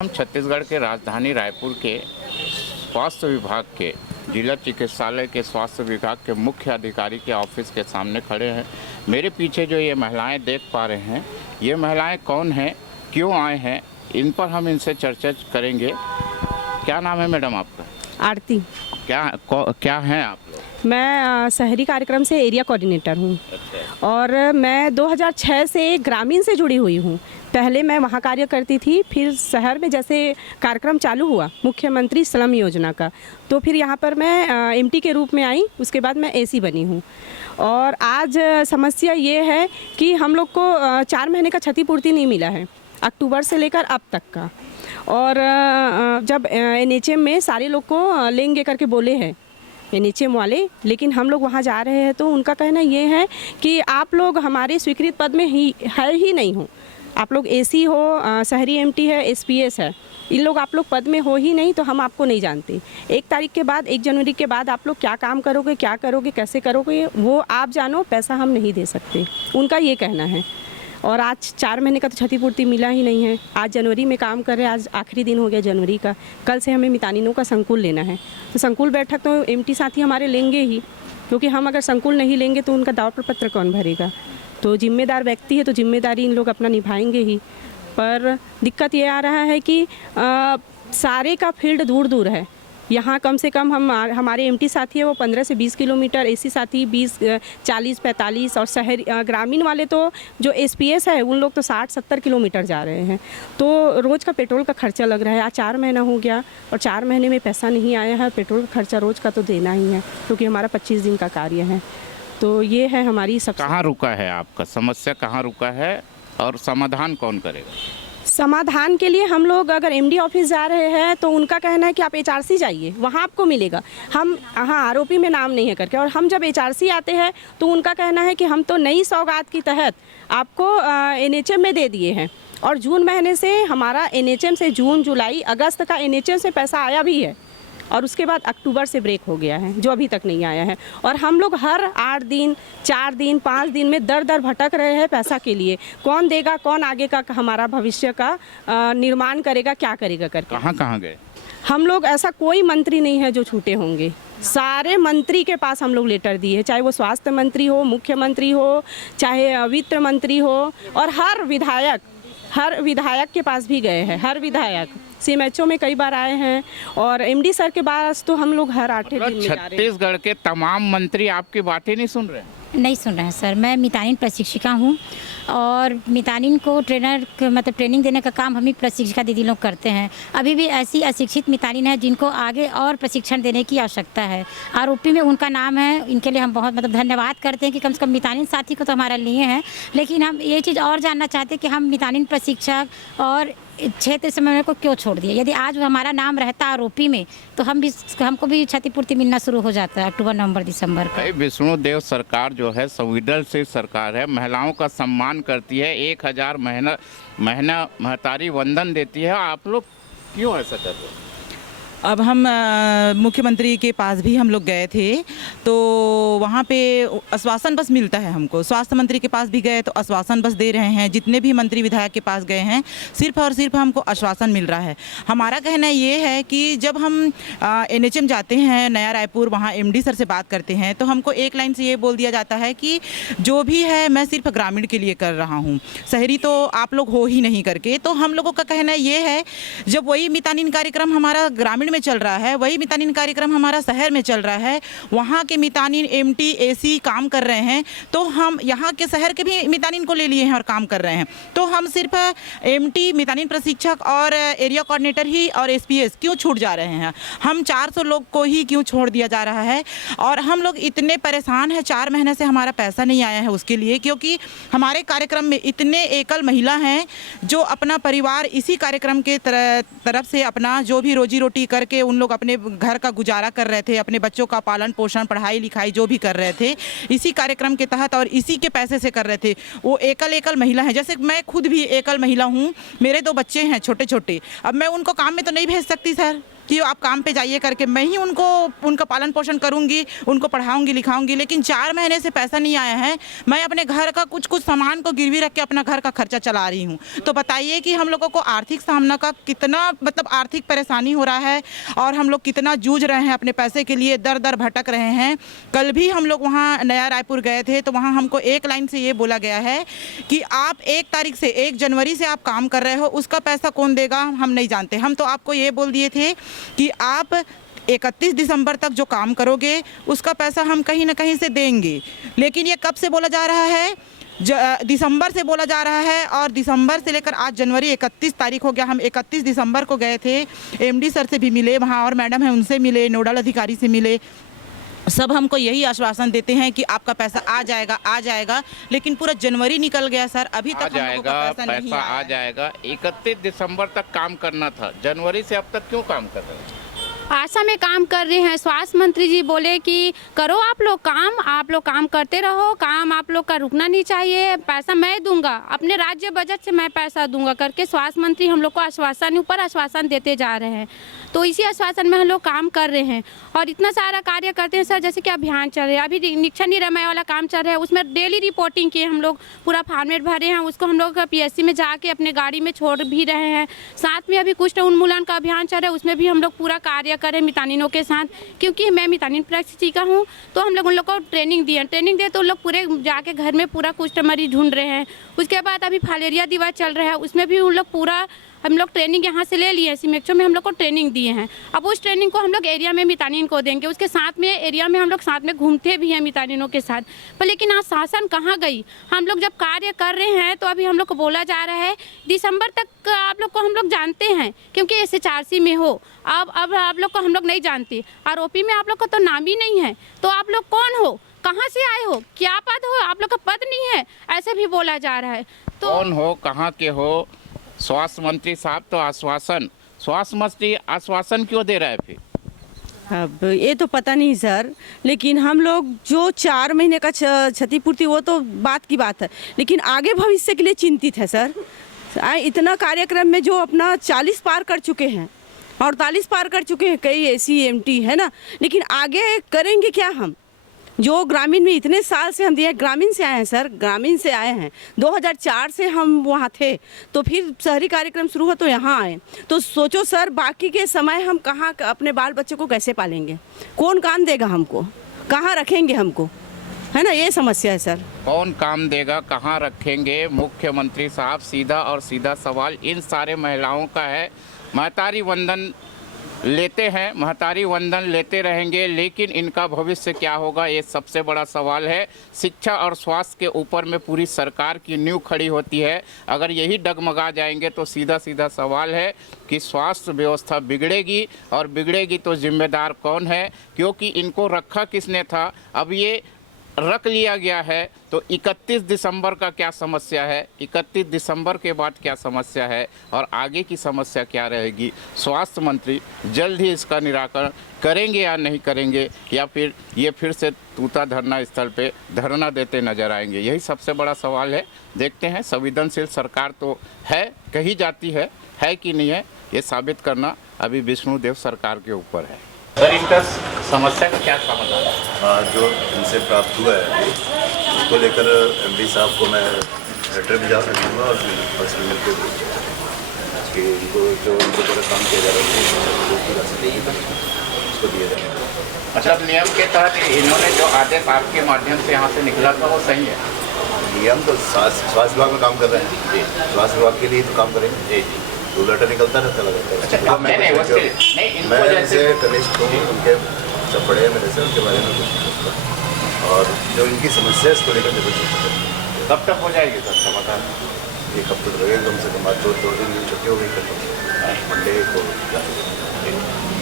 हम छत्तीसगढ़ के राजधानी रायपुर के स्वास्थ्य विभाग के जिला चिकित्सालय के स्वास्थ्य विभाग के मुख्य अधिकारी के ऑफिस के सामने खड़े हैं। मेरे पीछे जो ये महिलाएं देख पा रहे हैं, ये महिलाएं कौन हैं, क्यों आए हैं, इन पर हम इनसे चर्चा करेंगे। क्या नाम है मैडम आपका? आरती। क्या हैं आप लोग? मैं शहरी कार्यक्रम से एरिया कोऑर्डिनेटर हूँ। अच्छा। और मैं 2006 से ग्रामीण से जुड़ी हुई हूँ। पहले मैं वहाँ कार्य करती थी, फिर शहर में जैसे कार्यक्रम चालू हुआ मुख्यमंत्री श्रम योजना का, तो फिर यहाँ पर मैं एमटी के रूप में आई। उसके बाद मैं एसी बनी हूँ। और आज समस्या ये है कि हम लोग को 4 महीने का क्षतिपूर्ति नहीं मिला है, अक्टूबर से लेकर अब तक का। और जब एनएचएम में सारे लोग को लेंगे करके बोले हैं एनएचएम वाले, लेकिन हम लोग वहाँ जा रहे हैं तो उनका कहना ये है कि आप लोग हमारे स्वीकृत पद में ही नहीं हो। आप लोग एसी हो, शहरी एमटी है, एसपीएस है, इन लोग आप लोग पद में हो ही नहीं, तो हम आपको नहीं जानते। 1 तारीख के बाद, 1 जनवरी के बाद आप लोग क्या काम करोगे, क्या करोगे, कैसे करोगे, वो आप जानो, पैसा हम नहीं दे सकते, उनका ये कहना है। और आज 4 महीने का तो क्षतिपूर्ति मिला ही नहीं है। आज जनवरी में काम कर रहे हैं, आज आखिरी दिन हो गया जनवरी का। कल से हमें मितानिनों का संकुल लेना है, तो संकुल बैठक तो एमटी साथी हमारे लेंगे ही, क्योंकि हम अगर संकुल नहीं लेंगे तो उनका दाव प्रपत्र कौन भरेगा। तो जिम्मेदार व्यक्ति है तो जिम्मेदारी इन लोग अपना निभाएंगे ही। पर दिक्कत ये आ रहा है कि सारे का फील्ड दूर दूर है। यहाँ कम से कम हमारे एमटी साथी है वो 15 से 20 किलोमीटर, एसी साथी 20, 40, 45, और शहर ग्रामीण वाले तो जो एसपीएस है उन लोग तो 60-70 किलोमीटर जा रहे हैं। तो रोज़ का पेट्रोल का खर्चा लग रहा है। आज 4 महीना हो गया और 4 महीने में पैसा नहीं आया है। पेट्रोल का खर्चा रोज़ का तो देना ही है, क्योंकि हमारा 25 दिन का कार्य है। तो ये है हमारी सब। कहाँ रुका है आपका समस्या, कहाँ रुका है और समाधान कौन करेगा? समाधान के लिए हम लोग अगर एमडी ऑफिस जा रहे हैं तो उनका कहना है कि आप एचआरसी जाइए, वहाँ आपको मिलेगा। हम आरोपी में नाम नहीं है करके, और हम जब एचआरसी आते हैं तो उनका कहना है कि हम तो नई सौगात की तहत आपको एनएचएम में दे दिए हैं, और जून महीने से हमारा एनएचएम से जून, जुलाई, अगस्त का एनएचएम से पैसा आया भी है, और उसके बाद अक्टूबर से ब्रेक हो गया है, जो अभी तक नहीं आया है। और हम लोग हर 8 दिन, 4 दिन, 5 दिन में दर दर भटक रहे हैं पैसा के लिए। कौन देगा, कौन आगे का हमारा भविष्य का निर्माण करेगा, क्या करेगा करके। कहाँ कहाँ गए हम लोग? ऐसा कोई मंत्री नहीं है जो छूटे होंगे। सारे मंत्री के पास हम लोग लेटर दिए, चाहे वो स्वास्थ्य मंत्री हो, मुख्यमंत्री हो, चाहे वित्त मंत्री हो, और हर विधायक के पास भी गए हैं। हर विधायक सीएमएचओ में कई बार आए हैं, और एमडी सर के पास तो हम लोग हर 8 दिन में जा रहे हैं। छत्तीसगढ़ के तमाम मंत्री आपकी बातें नहीं सुन रहे हैं? नहीं सुन रहे हैं सर। मैं मितानिन प्रशिक्षिका हूँ, और मितानिन को ट्रेनिंग देने का काम हम ही प्रशिक्षिका दीदी लोग करते हैं। अभी भी ऐसी अशिक्षित मितानिन है जिनको आगे और प्रशिक्षण देने की आवश्यकता है। आरोपी में उनका नाम है, इनके लिए हम बहुत धन्यवाद करते हैं कि कम से कम मितानिन साथी को तो हमारा लिए हैं। लेकिन हम ये चीज़ और जानना चाहते हैं कि हम मितानिन प्रशिक्षक और क्षेत्र समन्वय को क्यों छोड़ दिए। यदि आज हमारा नाम रहता आरोपी में तो हमको भी क्षतिपूर्ति मिलना शुरू हो जाता है अक्टूबर, नवंबर, दिसंबर का। विष्णुदेव सरकार जो है संवेदनशील सरकार है, महिलाओं का सम्मान करती है, 1000 महीना महतारी वंदन देती है। आप लोग क्यों ऐसा कर रहे हो? अब हम मुख्यमंत्री के पास भी हम लोग गए थे, तो वहाँ पे आश्वासन बस मिलता है हमको। स्वास्थ्य मंत्री के पास भी गए तो आश्वासन बस दे रहे हैं। जितने भी मंत्री विधायक के पास गए हैं, सिर्फ और सिर्फ हमको आश्वासन मिल रहा है। हमारा कहना ये है कि जब हम एनएचएम जाते हैं नया रायपुर, वहाँ एमडी सर से बात करते हैं, तो हमको एक लाइन से ये बोल दिया जाता है कि जो भी है मैं सिर्फ ग्रामीण के लिए कर रहा हूँ, शहरी तो आप लोग हो ही नहीं करके। तो हम लोगों का कहना ये है, जब वही मितानिन कार्यक्रम हमारा ग्रामीण में चल रहा है, वही मितानिन कार्यक्रम हमारा शहर में चल रहा है, वहाँ के मितानिन एमटी एसी काम कर रहे हैं, तो हम यहाँ के शहर के भी मितानिन को ले लिए हैं और काम कर रहे हैं। तो हम सिर्फ एमटी, मितानिन प्रशिक्षक और एरिया कोऑर्डिनेटर ही और एसपीएस क्यों छूट जा रहे हैं? हम 400 लोग को ही क्यों छोड़ दिया जा रहा है? और हम लोग इतने परेशान हैं, 4 महीने से हमारा पैसा नहीं आया है उसके लिए, क्योंकि हमारे कार्यक्रम में इतने एकल महिला हैं जो अपना परिवार इसी कार्यक्रम के तरफ से अपना जो भी रोजी रोटी करके उन लोग अपने घर का गुजारा कर रहे थे, अपने बच्चों का पालन पोषण, पढ़ाई लिखाई जो भी कर रहे थे इसी कार्यक्रम के तहत और इसी के पैसे से कर रहे थे। वो एकल महिला है, जैसे मैं खुद भी एकल महिला हूँ, मेरे 2 बच्चे हैं छोटे छोटे। अब मैं उनको काम में तो नहीं भेज सकती सर, कि आप काम पे जाइए करके, मैं ही उनका पालन पोषण करूँगी, उनको पढ़ाऊँगी लिखाऊँगी, लेकिन 4 महीने से पैसा नहीं आया है। मैं अपने घर का कुछ सामान को गिरवी रख के अपना घर का खर्चा चला रही हूँ। तो बताइए कि हम लोगों को आर्थिक सामना का कितना मतलब आर्थिक परेशानी हो रहा है और हम लोग कितना जूझ रहे हैं अपने पैसे के लिए, दर दर भटक रहे हैं। कल भी हम लोग वहाँ नया रायपुर गए थे तो वहाँ हमको एक लाइन से ये बोला गया है कि आप 1 जनवरी से आप काम कर रहे हो, उसका पैसा कौन देगा हम नहीं जानते। हम तो आपको ये बोल दिए थे कि आप 31 दिसंबर तक जो काम करोगे उसका पैसा हम कहीं ना कहीं से देंगे, लेकिन ये कब से बोला जा रहा है? दिसंबर से बोला जा रहा है और दिसंबर से लेकर आज जनवरी 31 तारीख हो गया। हम 31 दिसंबर को गए थे, एमडी सर से भी मिले, वहाँ और मैडम है उनसे मिले, नोडल अधिकारी से मिले। सब हमको यही आश्वासन देते हैं कि आपका पैसा आ जाएगा, लेकिन पूरा जनवरी निकल गया सर, अभी तक हम लोगों को पैसा नहीं आया। आ जाएगा। 31 दिसंबर तक काम करना था, जनवरी से अब तक क्यों काम कर रहे हैं? आशा में काम कर रहे हैं। स्वास्थ्य मंत्री जी बोले कि करो आप लोग काम करते रहो, काम आप लोग का रुकना नहीं चाहिए, पैसा मैं दूंगा, अपने राज्य बजट से मैं पैसा दूंगा करके स्वास्थ्य मंत्री हम लोग को आश्वासन ऊपर आश्वासन देते जा रहे हैं। तो इसी आश्वासन में हम लोग काम कर रहे हैं और इतना सारा कार्य करते हैं सर। जैसे कि अभियान चल रहा है, अभी निरीक्षण निरामय वाला काम चल रहा है, उसमें डेली रिपोर्टिंग की हम लोग पूरा फॉर्मेट भरे हैं, उसको हम लोग पीएससी में जाके अपने गाड़ी में छोड़ भी रहे हैं। साथ में अभी कुष्ठ उन्मूलन का अभियान चल रहा है, उसमें भी हम लोग पूरा कार्य करें मितानिनों के साथ, क्योंकि मैं मितानिन प्रशिक्षिका हूँ। तो हम लोग उन लोग को ट्रेनिंग दिए तो उन लोग पूरे जाके घर में पूरा कुष्ठ मरीज ढूंढ रहे हैं। उसके बाद अभी फालेरिया दिवस चल रहा है, उसमें भी उन लोग पूरा हम लोग ट्रेनिंग यहाँ से ले लिए, सीमेक्चो में हम लोग को ट्रेनिंग दिए हैं। अब उस ट्रेनिंग को हम लोग एरिया में मितानिन को देंगे, उसके साथ में एरिया में हम लोग साथ में घूमते भी हैं मितानिनों के साथ। पर लेकिन आज शासन कहाँ गई? हम लोग जब कार्य कर रहे हैं तो अभी हम लोग को बोला जा रहा है दिसंबर तक आप लोग को हम लोग जानते हैं, क्योंकि SHRC में हो। अब आप लोग को हम लोग नहीं जानते, ROP में आप लोग का तो नाम ही नहीं है। तो आप लोग कौन हो, कहाँ से आए हो, क्या पद हो, आप लोग का पद नहीं है, ऐसे भी बोला जा रहा है। तो कौन हो, कहाँ के हो? स्वास्थ्य मंत्री साहब तो स्वास्थ्य मंत्री आश्वासन क्यों दे रहा है फिर? अब ये तो पता नहीं सर, लेकिन हम लोग जो 4 महीने का क्षतिपूर्ति वो तो बात की बात है, लेकिन आगे भविष्य के लिए चिंतित है सर। इतना कार्यक्रम में जो अपना 40 पार कर चुके हैं, 48 पार कर चुके हैं, कई ऐसी MT है ना, लेकिन आगे करेंगे क्या हम? जो ग्रामीण में इतने साल से हम दिए, ग्रामीण से आए हैं सर, ग्रामीण से आए हैं। 2004 से हम वहाँ थे, तो फिर शहरी कार्यक्रम शुरू हुआ तो यहाँ आए। तो सोचो सर, बाकी के समय हम कहाँ अपने बाल बच्चे को कैसे पालेंगे? कौन काम देगा हमको? कहाँ रखेंगे हमको? है ना, ये समस्या है सर। कौन काम देगा, कहाँ रखेंगे? मुख्यमंत्री साहब सीधा और सीधा सवाल इन सारे महिलाओं का है। महतारी वंदन लेते हैं, महतारी वंदन लेते रहेंगे, लेकिन इनका भविष्य क्या होगा, ये सबसे बड़ा सवाल है। शिक्षा और स्वास्थ्य के ऊपर में पूरी सरकार की नींव खड़ी होती है। अगर यही डगमगा जाएंगे तो सीधा सीधा सवाल है कि स्वास्थ्य व्यवस्था बिगड़ेगी, और बिगड़ेगी तो जिम्मेदार कौन है? क्योंकि इनको रखा किसने था? अब ये रख लिया गया है, तो 31 दिसंबर का क्या समस्या है, 31 दिसंबर के बाद क्या समस्या है, और आगे की समस्या क्या रहेगी? स्वास्थ्य मंत्री जल्द ही इसका निराकरण करेंगे या नहीं करेंगे, या फिर ये फिर से तूता धरना स्थल पे धरना देते नजर आएंगे? यही सबसे बड़ा सवाल है। देखते हैं, संवेदनशील सरकार तो है, कही जाती है कि नहीं है, ये साबित करना अभी विष्णुदेव सरकार के ऊपर है। सर, इसका समस्या का क्या समाधान है? जो इनसे प्राप्त हुआ है उसको लेकर MD साहब को मैं लेटर भी जा दूँगा और पर्सनल मिलकर कि इनको जो उनको पूरा काम किया जा रहा है उसको दिया जाएगा। अच्छा, नियम के तहत इन्होंने जो आदेश आपके माध्यम से यहाँ से निकला था वो सही है? नियम तो स्वास्थ्य विभाग में काम कर रहे हैं जी, स्वास्थ्य विभाग के लिए तो काम करेंगे जी। तो लेटर निकलता रहता है। अच्छा, मैं इनसे कनिष्ठ हूँ, उनके सब बड़े हैं मेरे से, उनके बारे में कुछ पूछता, और जो इनकी समस्या है इसको लेकर मेरे को कब तक हो जाएगी सर समाधान? एक हफ्ते तो लगेगा कम से कम। आज 2 दिन छुट्टी हो गई, मंडे को